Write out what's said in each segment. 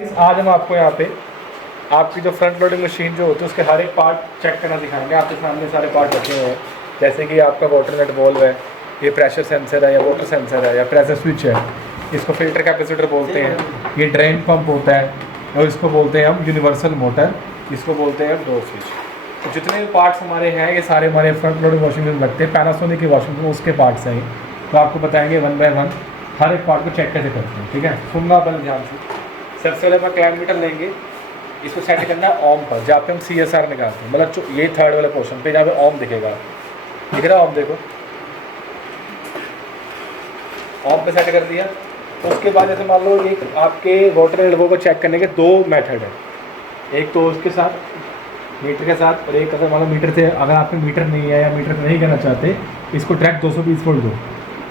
आज हम आपको यहाँ पे आपकी जो फ्रंट लोडिंग मशीन जो होती है उसके हर एक पार्ट चेक करना दिखाएंगे। आपके सामने सारे पार्ट रखे हुए हैं, जैसे कि आपका वाटर नेट वॉल्व है, ये प्रेशर सेंसर है या वाटर सेंसर है या प्रेशर स्विच है, इसको फिल्टर कैपेसिटर बोलते हैं, ये ड्रेन पंप होता है और इसको बोलते हैं हम यूनिवर्सल मोटर, इसको बोलते हैं हम डोर स्विच। तो जितने भी पार्ट्स हमारे हैं ये सारे हमारे फ्रंट लोडिंग वॉशिंग मशीन लगते हैं, पैनासोनिक की वॉशिंग मशीन उसके पार्ट्स हैं ये। तो आपको बताएंगे वन बाय वन हर एक पार्ट को चेक कैसे करते हैं, ठीक है। सुनना पहले ध्यान से। सबसे पहले अपना क्लैम मीटर लेंगे, इसको सेट करना है ओम पर, जहाँ पे हम CSR निकालते हैं, मतलब ये थर्ड वाले पोर्शन पे जहाँ पे ओम दिखेगा, दिख रहा है ओम, देखो ओम पे सेट कर दिया। उसके बाद जैसे मान लो ये आपके वाटर एल्बो को चेक करने के दो मेथड है, एक तो उसके साथ मीटर के साथ, और एक अगर मान लो मीटर से अगर आपके मीटर नहीं है या मीटर नहीं करना चाहते, इसको डायरेक्ट 220 वोल्ट दो।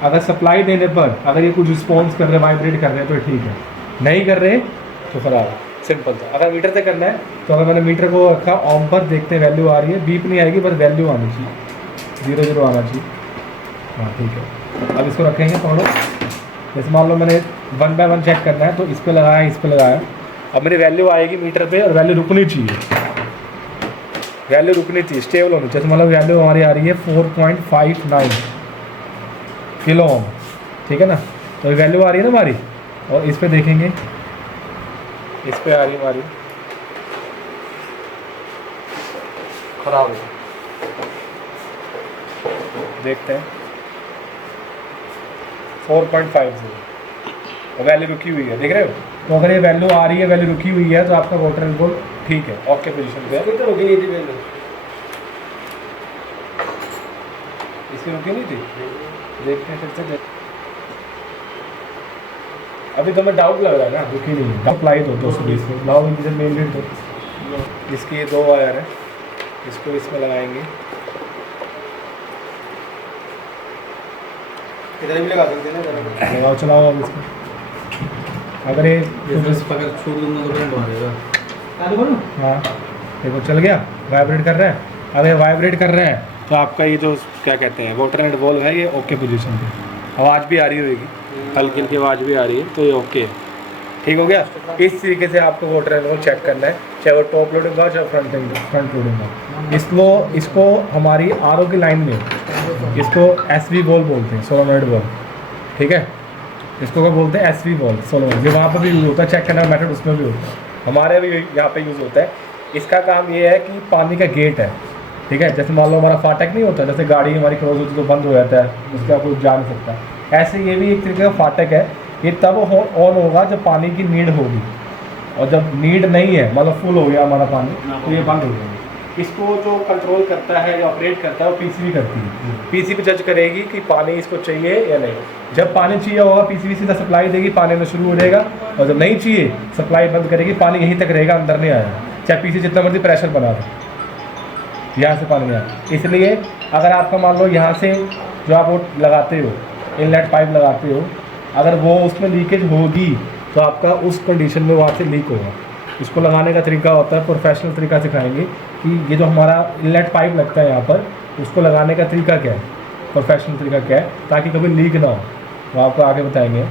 अगर सप्लाई देने पर अगर ये कुछ रिस्पॉन्स कर रहे, वाइब्रेट कर रहे हैं तो ठीक है, नहीं कर रहे तो ख़राब है, सिंपल था। अगर मीटर से करना है तो अगर मैंने मीटर को रखा ऑन पर, देखते हैं वैल्यू आ रही है, बीप नहीं आएगी, बस वैल्यू आनी चाहिए, 0 0 आना चाहिए। हाँ ठीक है, अब इसको रखेंगे पकड़ो। जैसे मान लो मैंने वन बाय वन चेक करना है तो इस पर लगाया, इस पर लगाया, अब मेरी वैल्यू आएगी मीटर पे और वैल्यू रुकनी चाहिए, वैल्यू रुकनी चाहिए, स्टेबल होनी चाहिए। मतलब वैल्यू हमारी आ रही है 4.59 किलो ओम, ठीक है ना। तो वैल्यू आ रही है ना हमारी, और इस पे देखेंगे, इस पे आ रही हमारी खराब है, देखते हैं 4.50 और वैल्यू रुकी हुई है, देख रहे हो। तो अगर ये वैल्यू आ रही है, वैल्यू रुकी हुई है, तो आपका वाटर एल्बो ठीक है, ओके पोजीशन पे है। तो रुकी नहीं थी वैल्यू, इसकी रुकी नहीं थी, देखते हैं फिर से। अभी तो मैं डाउट लग रहा है ना, रुकी नहीं है, अप्लाई दो 220 में लाओ, इनसे मेन रेट दो। इसकी ये दो वायर है, इसको इसमें लगाएंगे, इधर भी लगा सकते हैं ना, लगाओ चलाओ अब इसको। अगर ये अगर छोड़ दूंगा तो करंट मारेगा। चालू करूँ? हाँ देखो चल गया, वाइब्रेट कर रहा है। अगर ये वाइब्रेट कर रहा है तो आपका ये जो क्या कहते हैं वाटर नेट वॉल्व है ये ओके पोजीशन पे, आवाज़ भी आ रही होगी, हल्की हल्की आवाज़ भी आ रही है, तो ये ओके है, ठीक हो गया। इस तरीके से आपको वाटर एल्बो चेक करना है, चाहे वो टॉप लोडिंग का चाहे फ्रंट लोडिंग का। इसको हमारी RO की लाइन में इसको SV वॉल्व बोलते हैं, सोलोनॉइड वॉल्व, ठीक है। इसको क्या बोलते हैं, SV वॉल्व सोलोनॉइड, जो वहाँ पर भी यूज़ होता है, चेक करने का मेथड उसमें भी होता है, हमारे भी यहाँ पे यूज़ होता है। इसका काम ये है कि पानी का गेट है, ठीक है। जैसे मान लो हमारा फाटक नहीं होता, जैसे गाड़ी हमारी क्रॉस होती है तो बंद हो जाता है, उसका कोई जा नहीं सकता, ऐसे ये भी एक तरीके का फाटक है। ये तब ऑन होगा जब पानी की नीड होगी, और जब नीड नहीं है, मतलब फुल हो गया हमारा पानी, तो ये बंद हो जाएगा। इसको जो कंट्रोल करता है या ऑपरेट करता है वो PCB करती है, PCB जज करेगी कि पानी इसको चाहिए या नहीं। जब पानी चाहिए होगा PCB सीधा सप्लाई देगी, पानी आना शुरू हो जाएगा, और जब नहीं चाहिए सप्लाई बंद करेगी, पानी यहीं तक रहेगा, अंदर नहीं आएगा, चाहे PCB जितना मर्जी प्रेशर बना दे, यहाँ से पानी आए। इसलिए अगर आपका मान लो यहाँ से जो आप वो लगाते हो, इनलेट पाइप लगाते हो, अगर वो उसमें लीकेज होगी तो आपका उस कंडीशन में वहाँ से लीक होगा। इसको लगाने का तरीका होता है, प्रोफेशनल तरीका सिखाएंगे कि ये जो हमारा इनलेट पाइप लगता है यहाँ पर, उसको लगाने का तरीका क्या है, प्रोफेशनल तरीका क्या है, ताकि कभी लीक ना हो, वो आपको आगे बताएंगे।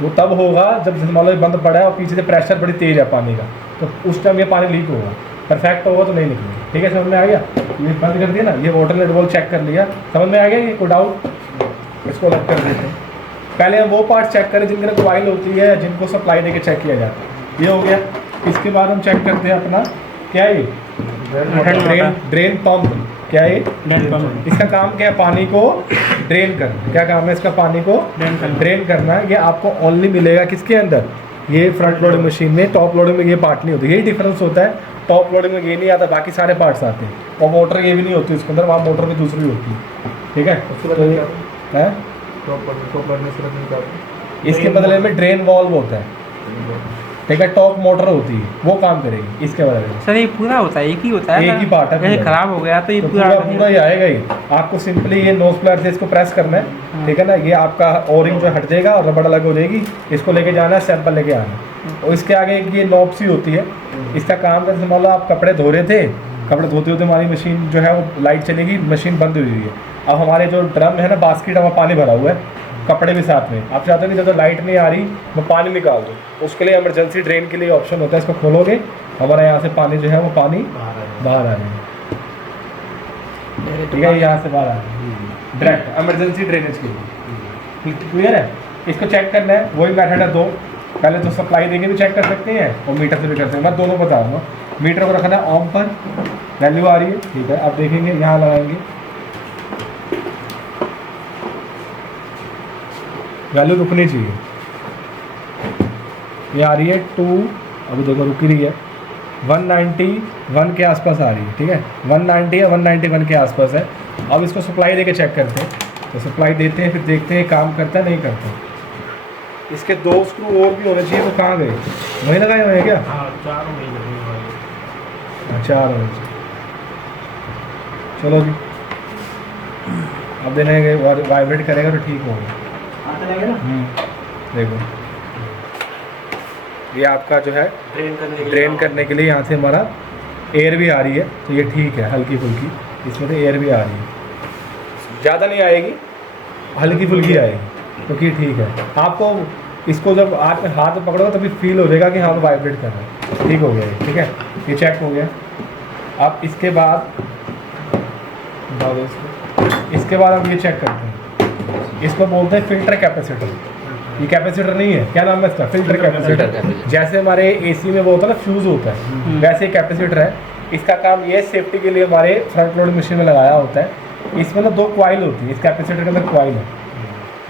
वो तब होगा जब जैसे मान लो बंद पड़ा है और पीछे से प्रेशर बड़ी तेज़ है पानी का, तो उस टाइम ये पानी लीक होगा, परफेक्ट होगा तो नहीं निकलेगा, ठीक है। समझ में आ गया, ये बंद कर दिया ना, ये वाटर नेट वॉल्व चेक कर लिया, समझ में आ गया, ये कोई डाउट, इसको अलग कर देते हैं। पहले हम वो पार्ट चेक करें जिनके अंदर कॉइल होती है, जिनको सप्लाई देके चेक किया जाता है, ये हो गया। इसके बाद हम चेक करते हैं अपना क्या है ये ड्रेन पंप, क्या है इसका काम क्या है, पानी को ड्रेन करना। क्या काम है इसका, पानी को ड्रेन करना। ये आपको ओनली मिलेगा किसके अंदर, ये फ्रंट लोडिंग मशीन में। टॉप लोडिंग में ये पार्ट नहीं होती, यही डिफरेंस होता है, टॉप लोडिंग में ये नहीं आता, बाकी सारे पार्ट्स आते हैं, और मोटर ये भी नहीं होती उसके अंदर, वहाँ मोटर भी दूसरी होती है, ठीक है। इसके बदले में ड्रेन वॉल्व होता है, ठीक है, टॉप मोटर होती है, वो काम करेगी इसके बदले में। सर ये पूरा होता है, एक ही होता है, एक ही पार्ट है, खराब हो गया तो ये तो पूरा ही आएगा ही। आपको सिंपली ये नोज प्लेयर से इसको प्रेस करना है, ठीक है ना, ये आपका ओरिंग जो हट जाएगा और रबड़ अलग हो जाएगी, इसको लेके जाना है, सैंपल लेके आना है। और इसके आगे ये नॉब सी होती है, इसका काम जैसे मान लो आप कपड़े धो रहे थे, कपड़े धोते होते हमारी मशीन जो है वो लाइट चलेगी, मशीन बंद हुई है। अब हमारे जो ड्रम है ना, बास्केट में पानी भरा हुआ है, कपड़े भी साथ में। आप चाहते हो कि जब लाइट नहीं आ रही वो पानी निकाल दो, उसके लिए इमरजेंसी ड्रेन के लिए ऑप्शन होता है। इसको खोलोगे, हमारा यहाँ से पानी जो है वो पानी बाहर आ जाएगा। ठीक है, यहाँ से बाहर आ जाएगा डायरेक्ट इमरजेंसी ड्रेनेज के लिए। क्लियर है? इसको चेक करना है, वही मेथड है दो। पहले तो सप्लाई देके भी चेक कर सकते हैं और मीटर से भी कर सकते हैं। मैं दोनों बताऊँगा। मीटर को रखना है ऑन पर, वैल्यू आ रही है, ठीक है। अब देखेंगे, यहाँ लगाएंगे, वैल्यू रुकनी चाहिए। ये आ रही है 2, अभी देखो रुक ही रही है, 191 के आसपास आ रही है। ठीक है, 190 या 191 के आसपास है। अब इसको सप्लाई देके चेक करते हैं। तो सप्लाई देते हैं, फिर देखते हैं काम करता है नहीं करता। इसके 2 स्क्रू और भी होने चाहिए, वो कहाँ गए? वहीं लगाए हुए हैं क्या? हाँ, 4 महीने 4 होने चाहिए। चलो जी, अब देखेंगे वाइब्रेट करेगा तो ठीक होगा। देखो ये आपका जो है ड्रेन करने के लिए यहाँ से हमारा एयर भी आ रही है, तो ये ठीक है, हल्की फुल्की इसमें से एयर भी आ रही है। ज़्यादा नहीं आएगी, हल्की फुल्की आएगी, तो ये ठीक है। आपको इसको जब आप हाथ में पकड़ोगे तभी फील हो जाएगा कि हाँ तो वाइब्रेट कर रहा है। ठीक हो गया ये, ठीक है, ये चेक हो गया। अब इसके बाद अब ये चेक करते हैं। इसको बोलते हैं फिल्टर कैपेसिटर। ये कैपेसिटर नहीं है, क्या नाम है इसका? Filter capacitor. जैसे हमारे एसी में वो होता है ना, फ्यूज़ होता है, वैसे कैपेसिटर है। इसका काम ये सेफ्टी के लिए हमारे फ्रंट लोड मशीन में लगाया होता है। इसमें ना 2 कॉइल होती है, इस कैपेसिटर के अंदर कॉइल है,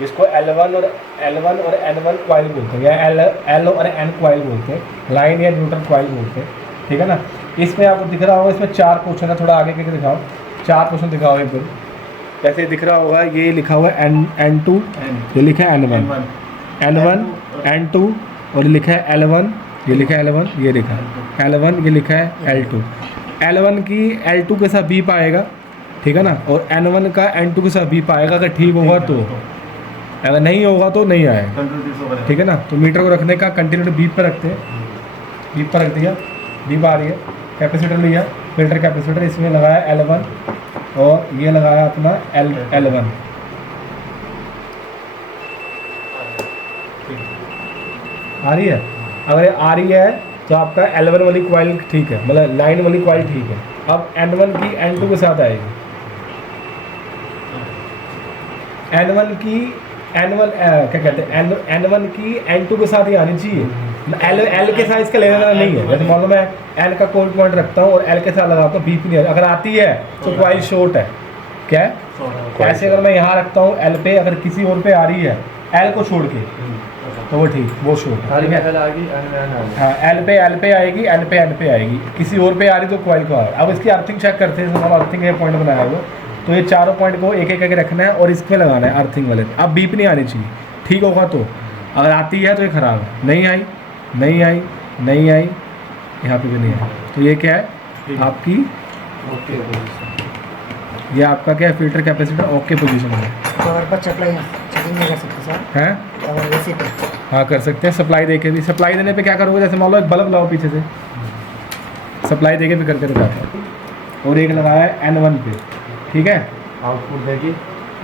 जिसको L1 और N1 कॉइल बोलते हैं, या L और N कॉइल बोलते हैं, लाइन या न्यूट्रल कॉइल बोलते हैं। ठीक है ना? इसमें आपको दिख रहा होगा, इसमें 4 पोर्शन है। थोड़ा आगे करके दिखाओ, 4 पोर्शन दिखाओ एक बार। जैसे दिख रहा होगा, ये लिखा हुआ है N2, ये लिखा है N1, N2, और ये लिखा है L1, ये लिखा है L1, ये लिखा है L1, ये लिखा है L2। L1 की L2 के साथ बीप आएगा, ठीक है ना, और N1 का N2 के साथ बीप आएगा। अगर ठीक होगा तो, अगर नहीं होगा तो नहीं आएगा। ठीक है ना? तो मीटर को रखने का कंटिन्यू बीप पर रखते हैं, बीप पर रख दिया, बीप आ रही है। कैपेसिटर लिया, फिल्टर कैपेसिटर, इसमें लगाया L1 और ये लगाया अपना L1। आ रही है? अगर आ रही है तो आपका L1 वाली कॉइल ठीक है, मतलब लाइन वाली कॉइल ठीक है। अब N1 की N2 के साथ आएगी, N1 की क्या कहते हैं, N1 की N2 के साथ ही आनी चाहिए। L के साथ इसका लेना देना नहीं है। जैसे मान लो मैं L का कोल्ड पॉइंट रखता हूँ और L के साथ लगाता हूँ, बीप नहीं है। अगर आती है तो कॉइल शॉर्ट है। क्या है? ऐसे अगर मैं यहाँ रखता हूँ L पे, अगर किसी और पे आ रही है L को छोड़ के, तो वो ठीक, वो शॉर्ट है। ठीक है? हाँ, L पे आएगी, N पे आएगी, किसी और पे आ रही तो कॉइल को आ रहा है। अब इसकी अर्थिंग चेक करते हैं। हम अर्थिंग का पॉइंट बनाया हुआ, तो ये चारों पॉइंट को एक एक रखना है और इसमें लगाना है अर्थिंग वाले। अब बीप नहीं आनी चाहिए। ठीक होगा तो, अगर आती है तो ये ख़राब है। नहीं आई, नहीं आई, नहीं आई, यहाँ पे भी नहीं आई, तो ये क्या है आपकी ये आपका क्या है? फिल्टर कैपेसिटर ओके पोजीशन में। कवर पर चेकिंग नहीं कर सकते सर? हैं? कवर वैसे पे हाँ कर सकते हैं, सप्लाई देके भी। सप्लाई देने पे क्या करोगे? जैसे मान लो एक बल्ब लाओ पीछे से, सप्लाई देके भी करके दिखाता हूँ। और एक लगाया है N1 पे, ठीक है, आउटपुट देखिए।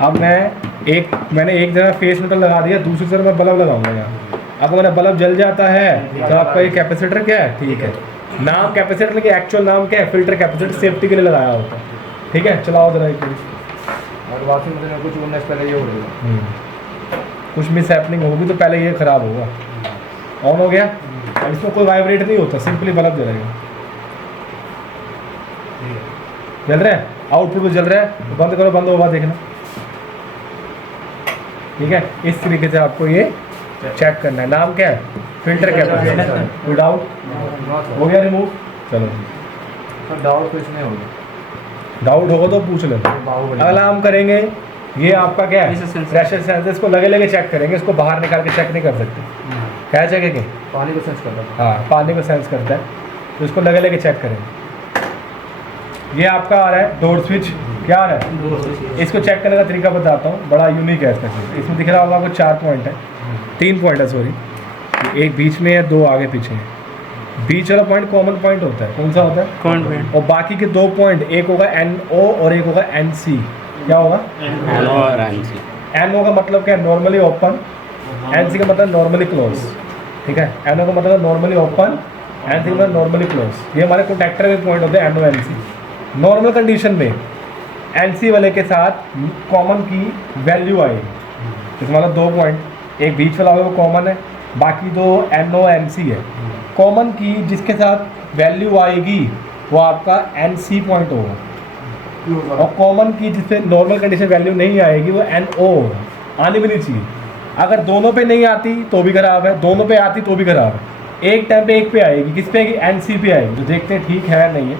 अब मैंने एक जगह फेस मीटर लगा दिया, दूसरी तरफ मैं बल्ब लगाऊंगा यहाँ। अब मेरा बल्ब जल जाता है तो आपका ये कैपेसिटर क्या है? ठीक है, नाम कैपेसिटर, लेकिन एक्चुअल नाम क्या है? फिल्टर कैपेसिटर, सेफ्टी के लिए लगाया होता है। ठीक है, चलाओ जरा एक और वॉशिंग मशीन में कुछ उन्नीस पहले ये हो रहा कुछ मिस हैपनिंग होगी तो पहले ये ख़राब होगा। ऑन हो गया, अब इसमें कोई वाइब्रेट नहीं होता, सिंपली बल्ब जलेगा। जल रहा है, आउटपुट भी जल रहा है, तो बंद करो, बंद होगा देखना। ठीक है, इस तरीके से आपको ये चेक करना है। नाम क्या है? Filter capacitor. कोई डाउट? हो गया रिमूव? चलो, डाउट कुछ नहीं होगा। डाउट होगा तो पूछ लेना। अगला हम करेंगे, ये आपका क्या है? Pressure sensor. इसको लगे चेक करेंगे, इसको बाहर निकाल के चेक नहीं कर सकते। क्या चेक है? पानी को सेंस करता है। हाँ, पानी को सेंस करता है, तो इसको लगे चेक करेंगे। ये आपका आ रहा है डोर स्विच। क्या आ रहा है? इसको चेक करने का तरीका बताता हूँ, बड़ा यूनिक है इसका चीज़। इसमें दिख रहा होगा आपको 4 पॉइंट है, 3 पॉइंट है, सॉरी, एक बीच में है, 2 आगे पीछे है। बीच वाला पॉइंट कॉमन पॉइंट होता है। कौन सा होता है? कौन पॉइंट? और बाकी के 2 पॉइंट, एक होगा NO और एक होगा NC। क्या होगा? NO का मतलब क्या है, नॉर्मली ओपन, NC का मतलब नॉर्मली क्लोज, ठीक है। NO का मतलब नॉर्मली ओपन, NC का मतलब नॉर्मली क्लोज। ये हमारे कॉन्टैक्टर के पॉइंट होते हैं NO NC। नॉर्मल कंडीशन में NC वाले के साथ कॉमन की वैल्यू आएगी, इसका मतलब 2 पॉइंट, एक बीच वाला होगा वो कॉमन है, बाकी दो NO NC है। कॉमन की जिसके साथ वैल्यू आएगी वो आपका NC पॉइंट होगा, और कॉमन की जिससे नॉर्मल कंडीशन वैल्यू नहीं आएगी वो NO होगा, आनी भी नहीं चाहिए। अगर दोनों पे नहीं आती तो भी खराब है, दोनों पे आती तो भी खराब है। एक टाइम पे एक पे आएगी, किस पे आएगी, NC पे आएगी। तो देखते हैं ठीक है नहीं है,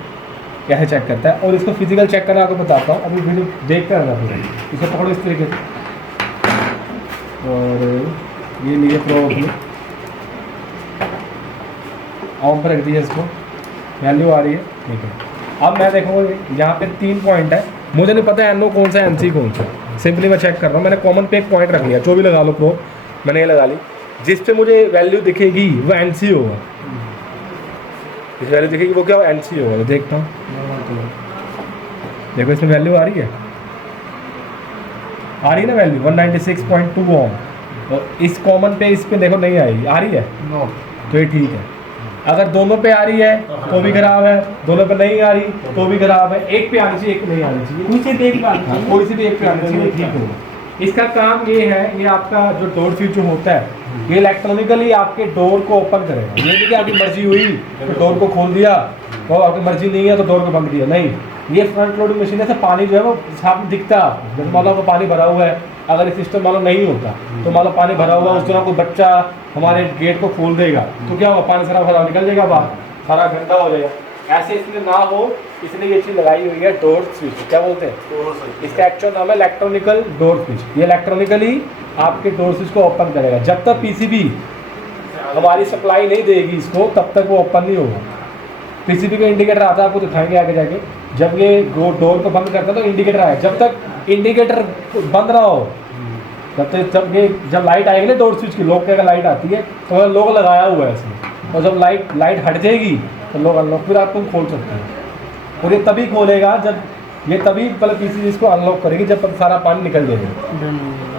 कैसे चेक करता है। और इसको फिजिकल चेक करना आपको बताता हूँ, अभी वीडियो देखते रहना पूरा। इसको पकड़ो इस तरीके से, और ये लिए प्रो अपनी ऑन पर रख दिया, इसको वैल्यू आ रही है, ठीक है। अब मैं देखूँगा यहाँ पे 3 पॉइंट है, मुझे नहीं पता NO कौन सा NC कौन सा, सिंपली मैं चेक कर रहा हूँ। मैंने कॉमन पे एक पॉइंट रख लिया, जो भी लगा लो प्रो, मैंने ये लगा ली। जिस पे मुझे वैल्यू दिखेगी वो NC होगा, जिस वैल्यू दिखेगी वो क्या, NC होगा। तो देखता हूँ, देखो इसमें वैल्यू आ रही है ना वैल्यू 196.2 ओम। और इस कॉमन पे इस पे देखो नहीं आएगी, आ रही है, तो ये ठीक है। अगर दोनों पे आ रही है तो भी खराब है, दोनों पे नहीं आ रही तो भी खराब है। एक पे आनी चाहिए, एक पे नहीं आनी चाहिए, कोई से देख पा हाँ, कोई सी भी एक पे आनी चाहिए, ठीक होगा। इसका काम ये है, ये आपका जो डोर स्विच जो होता है ये इलेक्ट्रॉनिकली आपके डोर को ओपन करेगा। ये नहीं कि आपकी मर्जी हुई तो डोर को खोल दिया, तो आपकी मर्जी नहीं है तो डोर को बंद किया, नहीं। ये फ्रंट लोडिंग मशीन है, पानी जो है वो साफ दिखता है। जब मान लो पानी भरा हुआ है, अगर ये सिस्टम मान लो नहीं होता तो मान लो पानी भरा हुआ है, उस तरह कोई बच्चा हमारे गेट को खोल देगा तो क्या होगा, पानी सारा भरा निकल जाएगा बाहर, सारा गंदा हो जाएगा। ऐसे इसलिए ना हो, इसलिए ये चीज़ लगाई हुई है डोर स्विच, क्या बोलते हैं, इसका एक्चुअल नाम है इलेक्ट्रॉनिकल डोर स्विच। ये इलेक्ट्रॉनिकली आपके डोर स्विच को ओपन करेगा। जब तक PCB हमारी सप्लाई नहीं देगी इसको, तब तक वो ओपन नहीं होगा। PCB का इंडिकेटर आता है, आपको दिखाएंगे आगे जाके। जब ये डोर को बंद करता है तो इंडिकेटर आएगा, जब तक इंडिकेटर बंद ना हो तब तक जब लाइट आएगी ना डोर स्विच की, लॉक की लाइट आती है तो लॉक लगाया हुआ है इसमें, और जब लाइट हट जाएगी तो लॉक अनलॉक फिर आप तुम खोल सकते हैं। और ये तभी खोलेगा जब ये तभी पहले PCB इसको अनलॉक करेगी जब तक सारा पानी निकल जाएगा,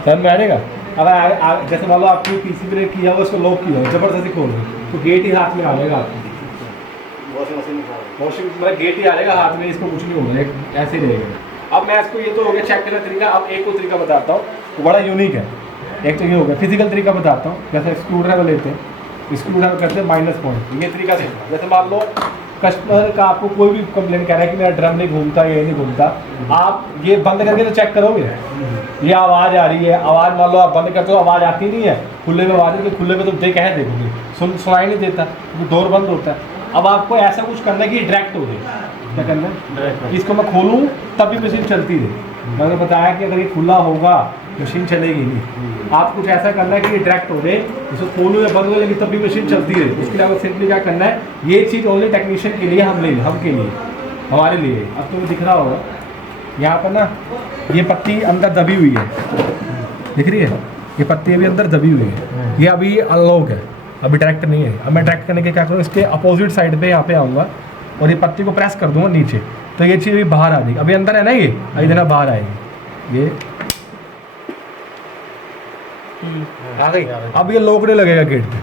समझ में आएगा। अगर जैसे मान लो आपकी PCB ने किया हुआ, उसको लॉक किया जबरदस्ती खोल रही तो गेट ही हाथ में आ जाएगा आपको, वॉशिंग मतलब गेट ही आ जाएगा हाथ में, इसको कुछ नहीं होगा, ऐसे ही रहेगा। अब मैं इसको, ये तो हो गया चेक करने का तरीका। अब एक और तरीका बताता हूँ, वो बड़ा यूनिक है। एक तो ये हो गया फिजिकल तरीका बताता हूँ, जैसे स्क्रू ड्राइवर लेते हैं, स्क्रू ड्राइवर करते हैं माइनस पॉइंट, ये तरीका से। जैसे मान लो कस्टमर का आपको कोई भी कंप्लेन कह रहा है कि मेरा ड्रम नहीं घूमता, ये नहीं घूमता, आप ये बंद करके तो चेक करोगे, ये आवाज़ आ रही है, आवाज़ मान लो आप बंद करते हो आवाज़ आती नहीं है, खुले में आवाज़ है, खुले में तो देख है देखोगे, सुनाई नहीं देता क्योंकि डोर बंद होता है। अब आपको ऐसा कुछ करना है कि डायरेक्ट हो जाए, क्या करना है, इसको मैं खोलूँ तब भी मशीन चलती रहे। मैंने बताया कि अगर ये खुला होगा मशीन चलेगी नहीं। आप कुछ ऐसा करना है कि ये डायरेक्ट हो जाए, इसको खोलूँ या बंद हो, लेकिन तब भी मशीन चलती रहे। उसके लिए आपको सिंपली क्या करना है, ये चीज़ ओनली टेक्नीशियन के लिए, हम के लिए, हमारे लिए। अब तुम्हें दिख रहा होगा यहाँ पर ना, ये पत्ती अंदर दबी हुई है, दिख रही है, ये पत्ती अभी अंदर दबी हुई है, ये अभी अनलॉक है, अभी डायरेक्ट नहीं है। अब मैं डायरेक्ट करने के क्या करूँ, इसके अपोजिट साइड पे यहाँ पे आऊँगा और ये पत्ती को प्रेस कर दूँगा नीचे, तो ये चीज़ अभी बाहर आ जाएगी। अभी अंदर है ना, ये अभी देना बाहर आएगी, ये आ गई। अब ये लॉक नहीं लगेगा गेट पे,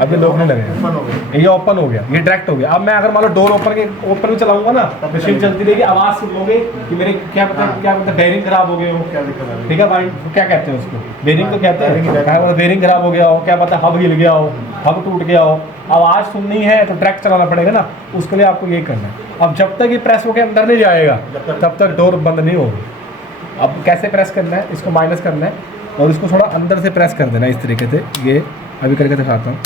अब ये लॉक नहीं लगेगा, ये ओपन हो गया, ये डायरेक्ट हो गया। अब मैं अगर मान लो डोर ओपन भी चलाऊंगा ना, मशीन चलती रहेगी, आवाज़ सुन लोगे कि मेरे क्या पता बेरिंग खराब हो गए हो, क्या दिक्कत है, ठीक है भाई, क्या कहते हैं उसको, बेरिंग तो कहते हैं, बेरिंग खराब हो गया हो, क्या पता हब हिल गया हो, हब टूट गया हो, आवाज़ सुननी है तो ट्रैक चलाना पड़ेगा ना, उसके लिए आपको ये करना है। अब जब तक ये प्रेस होकर अंदर नहीं जाएगा तब तक डोर बंद नहीं होगी। अब कैसे प्रेस करना है, इसको माइनस करना है और इसको थोड़ा अंदर से प्रेस कर देना इस तरीके से। ये अभी करके दिखाता हूँ,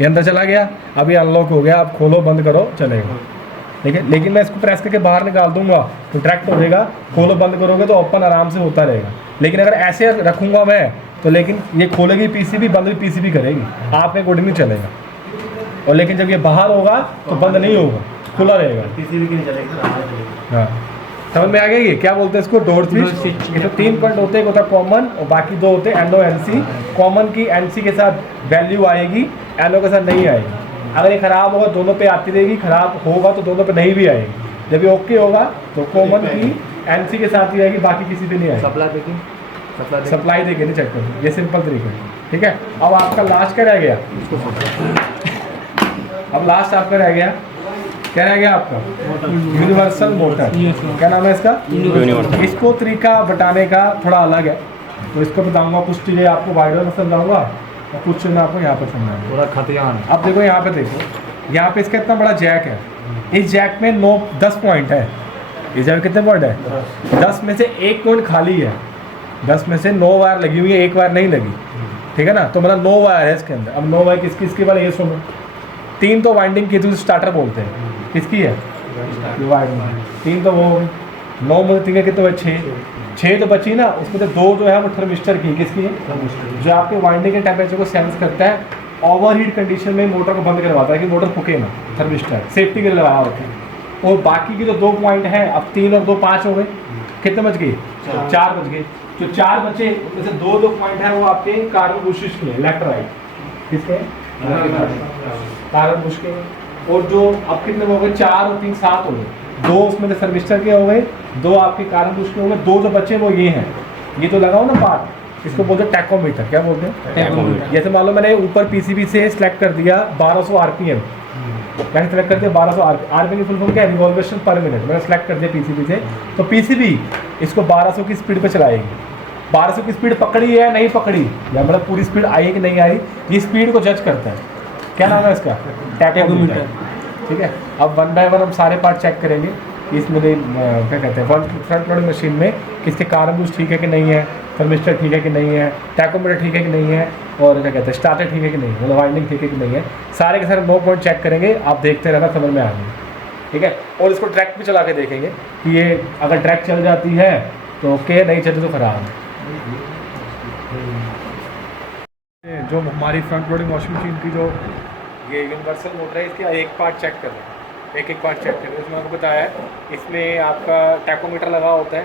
ये अंदर चला गया, अभी अनलॉक हो गया, आप खोलो बंद करो चलेगा, ठीक है। लेकिन मैं इसको प्रेस करके बाहर निकाल दूंगा तो डायरेक्ट हो जाएगा, खोलो बंद करोगे तो ओपन आराम से होता रहेगा। लेकिन अगर ऐसे रखूँगा मैं तो लेकिन ये खोलेगी PCB, बंद भी PCB करेगी, आपके अकॉर्डिंग नहीं चलेगा। और लेकिन जब ये बाहर होगा तो बंद नहीं होगा, खुला रहेगा, PCB की नहीं चलेगा। हाँ समझ में आ गया। ये क्या बोलते हैं इसको, डोर स्विच। इसमें 3 पॉइंट होते हैं, एक होता है कॉमन और बाकी 2 होते हैं NO NC। कॉमन की NC के साथ वैल्यू आएगी, NO के साथ नहीं आएगी। अगर ये ख़राब होगा दोनों पे आती रहेगी, ख़राब होगा तो दोनों पे नहीं भी आएगी। जब ये ओके होगा तो कॉमन की एनसी के साथ ही आएगी, बाकी किसी पे नहीं आएगी। सप्लाई पैकिंग सप्लाई देके नहीं चेक करो, ये सिंपल तरीका है। ठीक है, अब आपका लास्ट क्या रह गया? अब लास्ट आपका रह गया, क्या रह गया आपका? Universal motor. क्या नाम है इसका? यूनिवर्सल। इसको तरीका बताने का थोड़ा अलग है, तो इसको बताऊंगा, कुछ चीज़ें आपको वाइडर में समझाऊंगा और कुछ चीज़ें आपको यहाँ पर समझाऊंगा। थोड़ा खतियान अब देखो यहाँ पे, देखो यहाँ पे इसका इतना बड़ा जैक है, इस जैक में 10 पॉइंट है। इस जैक में कितने पॉइंट है? 10 में से 1 पॉइंट खाली है। 10 में से 9 वायर लगी हुई है, 1 वायर नहीं लगी। ठीक है ना, तो मतलब 9 वायर है इसके अंदर। अब 9 वायर किसकी किसकी वाले ये सुनो। 3 तो वाइंडिंग की थी, स्टार्टर बोलते हैं, किसकी है? वाइंडिंग। 3 तो वो 9 में 3 कितने हुए? 6 तो बची ना, उसमें से 2 जो है वो थर्मिस्टर की, किसकी है? जो आपके वाइंडिंग के टेम्परेचर को सेंस करता है, ओवरहीट कंडीशन में मोटर को बंद करवाता है कि मोटर फूके ना, थर्मिस्टर सेफ्टी के लिए लगाया होता है। और बाकी की जो 2 पॉइंट हैं, अब 3 और 2 5 हो गए, कितने बच गए? 4 बच गए। जो 4 बचे उनमें से 2 जो पॉइंट है वो आपके कार्बन बुशेस के हैं, लेफ्ट राइट, किसके? कार्बन बुश के। और जो अब कितने हो गए? 4 और 3 7 हो गए। 2 उसमें से थर्मिस्टर के हो गए, 2 आपके कार्बन बुश के हो गए, 2 जो बचे वो ये हैं। ये तो लगाओ ना पार्ट, इसको बोलते हैं टैकोमीटर। क्या बोलते हैं? टैकोमीटर। जैसे मान लो मैंने ऊपर पीसीबी से सिलेक्ट कर दिया 1200 आरपीएम, मैंने सेलेक्ट कर दिया 1200 आरपीएम की फुल फॉर्म क्या है? रिवॉल्वेशन पर मिनट। मैंने सेलेक्ट कर दिया पीसीबी से, तो पीसीबी इसको 1200 की स्पीड पे चलाएगी। 1200 की स्पीड पकड़ी है नहीं पकड़ी, या मतलब पूरी स्पीड आई है कि नहीं आई, ये स्पीड को जज करता है। क्या नाम है इसका? टैकोमीटर। ठीक है, अब 1 बाय 1 हम सारे पार्ट चेक करेंगे। इसमें क्या कहते हैं, फ्रंट लोडिंग मशीन में किसके कार्बन बूस्ट ठीक है कि नहीं है, थर्मिस्टर ठीक है कि नहीं है, टैकोमीटर ठीक है कि नहीं है, और क्या कहते हैं स्टार्टर ठीक है कि नहीं है, मतलब वाइंडिंग ठीक है कि नहीं है। सारे के सारे 9 पॉइंट चेक करेंगे, आप देखते रहना, समझ में आ जाएंगे। ठीक है, और इसको ट्रैक भी चला के देखेंगे कि ये अगर ट्रैक चल जाती है तो ओके, नहीं चलती तो खराब है। जो हमारी फ्रंट लोडिंग वॉशिंग मशीन की जो ये यूनिवर्सल मोटर है, इसका एक पार्ट चेक कर रहे हैं, एक पार्ट चेक करें। उसमें आपको बताया है, इसमें आपका टैकोमीटर लगा होता है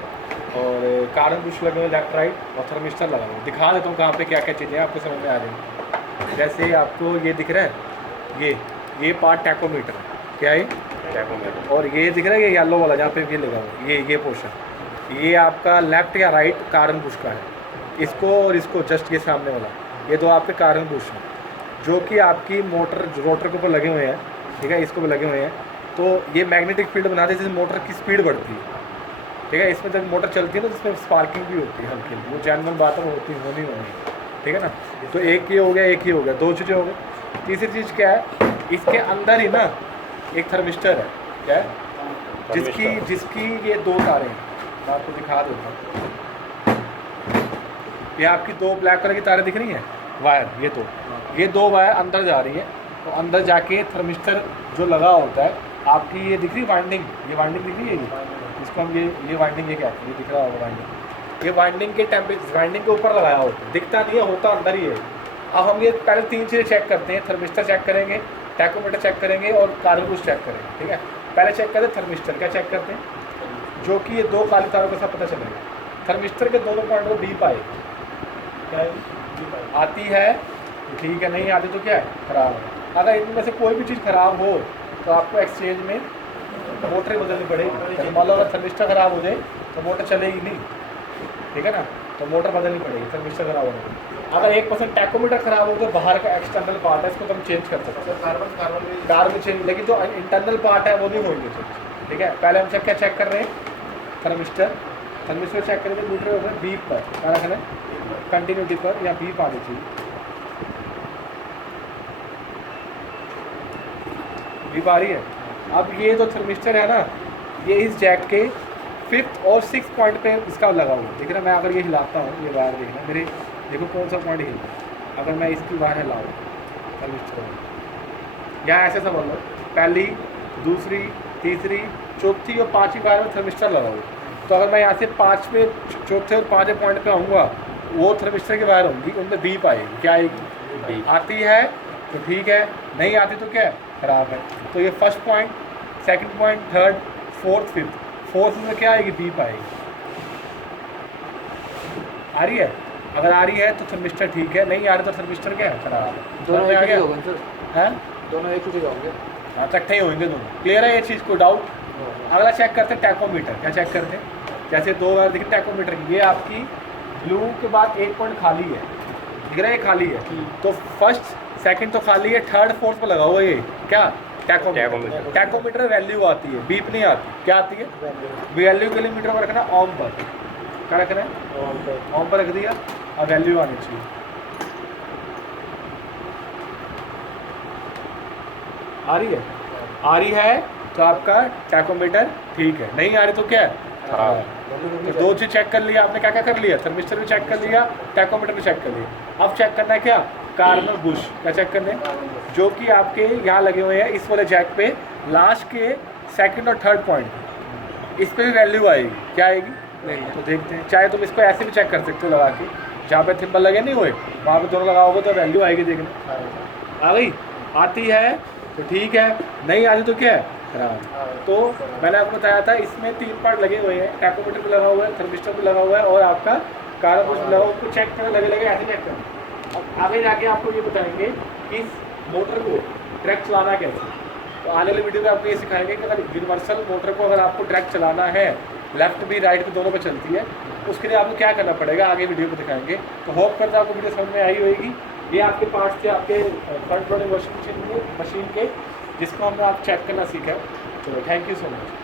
और कार्बन बुश लगे हुए लेफ्ट राइट, और थर्मिस्टर लगा हुआ है। दिखा देता हूँ कहाँ पे क्या क्या चीज़ें आपको समझ में आ जाएंगी। जैसे आपको ये दिख रहा है, ये पार्ट टैकोमीटर है, क्या है? टैकोमीटर। और ये दिख रहा है, ये येलो वाला जहाँ पे ये लगा हुआ है, ये पोर्शन, ये आपका लेफ्ट या राइट कार्बन बुश का है। इसको और इसको जस्ट ये सामने वाला, ये 2 आपके कार्बन बुश हैं, जो कि आपकी मोटर रोटर के ऊपर लगे हुए हैं। ठीक है, इसको भी लगे हुए हैं, तो ये मैग्नेटिक फील्ड बनाते हैं जिससे मोटर की स्पीड बढ़ती है। ठीक है, इसमें जब मोटर चलती है ना तो इसमें स्पार्किंग भी होती है हल्की, वो जेन्युइन बात है, होती होनी। ठीक है ना, तो एक ये हो गया, एक ये हो गया, 2 चीज़ें हो गई। तीसरी चीज़ क्या है, इसके अंदर ही ना एक थर्मिस्टर है, क्या है? जिसकी ये 2 तारें हैं, मैं आपको दिखा देता हूँ। ये आपकी 2 ब्लैक कलर की तारें दिख रही हैं, वायर, ये 2 वायर अंदर जा रही है, तो अंदर जाके थर्मिस्टर जो लगा होता है आपकी, ये दिख रही वाइंडिंग, ये वाइंडिंग दिख रही है, इसको हम ये वाइंडिंग, ये क्या है, ये दिख रहा होगा वाइंडिंग, ये वाइंडिंग के टेम्परेचर वाइंडिंग के ऊपर लगाया होता है, दिखता नहीं है, होता अंदर ही है। अब हम ये पहले 3 चीज़ें चेक करते हैं, थर्मिस्टर चेक करेंगे, टैकोमीटर चेक करेंगे और कार्बन बुश चेक करेंगे। ठीक है, पहले चेक करते हैं थर्मिस्टर। क्या चेक करते हैं? जो कि ये 2 काली तारों के साथ पता चलेगा, थर्मिस्टर के दोनों पॉइंट को बीप आएगी। क्या आती है तो ठीक है, नहीं आती तो क्या है, ख़राब है। अगर इनमें से कोई भी चीज़ ख़राब हो तो आपको एक्सचेंज में मोटर बदलनी पड़ेगी। मान लो अगर थर्मिस्टर ख़राब हो जाए तो मोटर चलेगी नहीं। ठीक है ना, तो मोटर बदलनी पड़ेगी, थर्मिस्टर ख़राब होगा। अगर 1% टैकोमीटर ख़राब हो तो बाहर का एक्सटर्नल पार्ट है, इसको तो हम चेंज कर सकते हैं, कार्बन चेंज, लेकिन जो इंटरनल पार्ट है वो नहीं होंगे चेंज। ठीक है, पहले हम क्या चेक कर रहे हैं, थर्मिस्टर चेक करेंगे, मीटर हो गए बीप पर, क्या रखना है, कंटिन्यूटी पर, या बीप आनी चाहिए, बीप आ रही है। अब ये जो थर्मिस्टर है ना, ये इस जैक के 5th और 6th पॉइंट पे इसका लगा हुआ है। देख रहे, मैं अगर ये हिलाता हूँ, ये वायर देखना मेरे, देखो कौन सा पॉइंट हिल रहा है। अगर मैं इसकी वायर हिलाऊँ थर्मिस्टर, यहाँ ऐसे समझ लो, पहली, दूसरी, तीसरी, चौथी और 5वीं वायर में थर्मिस्टर लगा हुआ है। तो अगर मैं यहाँ से 5वें, चौथे और 5वें पॉइंट पे आऊँगा, वो थर्मिस्टर की वायर होंगी, उनमें बीप आएगी। क्या आएगी? आती है तो ठीक है, नहीं आती तो क्या है, ख़राब है। तो ये 1st point, 2nd point, 3rd, 4th, 5th, 4th में क्या आएगी, बीप आएगी। आ रही है? अगर आ रही है तो थर्मिस्टर ठीक है, नहीं आ रही तो थर्मिस्टर क्या है, ख़राब है। दोनों आ गया है, दोनों एक ही होंगे, हाँ इकट्ठे ही होंगे दोनों। क्लियर है ये चीज़, को डाउट? अगला चेक करते हैं टैकोमीटर। क्या चेक करते हैं? जैसे 2 वायर दिखे टैकोमीटर की, ये आपकी ब्लू के बाद एक पॉइंट खाली है, दिख रहा है ये खाली है, तो फर्स्ट सेकंड तो खाली है, थर्ड फोर्थ पे लगा हुआ है ये क्या टैकोमीटर। टैकोमीटर वैल्यू आती है, बीप नहीं आती, क्या आती है वैल्यू के लिए मीटर पर रखना ऑन पर, क्या रखना है ऑन पर रख दिया, अब वैल्यू आनी चाहिए। आ रही है तो आपका टैकोमीटर ठीक है, नहीं आ रही तो क्या है तो 2 चीज चेक कर लिया आपने, क्या क्या कर लिया, थर्मिस्टर भी चेक कर लिया, टैकोमीटर भी चेक कर लिया। अब चेक करना है क्या कार्बन बुश, क्या चेक करने जो कि आपके यहाँ लगे हुए हैं इस वाले जैक पे, लास्ट के सेकंड और थर्ड पॉइंट इस पे भी वैल्यू आएगी, क्या आएगी नहीं, तो देखते हैं। चाहे तुम इसको ऐसे भी चेक कर सकते हो लगा के, जहाँ पे थिम्बल लगे नहीं हुए वहाँ पे दोनों लगाओगे तो वैल्यू आएगी, देखना आ गई, आती है तो ठीक है, नहीं आती तो क्या है खराब। तो मैंने आपको बताया था इसमें 3 पार्ट लगे हुए हैं, टैकोमीटर भी लगा हुआ है, थर्मिस्टर भी लगा हुआ है और आपका कार्बन बुश भी लगा हुआ है, उसको चेक करने लगे ऐसे चेक करना। अब आगे जाके आपको ये बताएंगे कि इस मोटर को ट्रैक चलाना कैसे, तो आने वाली वीडियो में आपको ये सिखाएंगे कि अगर यूनिवर्सल मोटर को अगर आपको ट्रैक चलाना है, लेफ्ट भी राइट भी दोनों पे चलती है, उसके लिए आपको क्या करना पड़ेगा आगे वीडियो में दिखाएंगे। तो होप करता आपको वीडियो समझ में आई होगी। ये आपके पार्ट्स थे आपके फ्रंट लोडिंग वॉशिंग मशीन के, जिसको हमने आप चेक करना सीखा। चलो थैंक यू सो मच।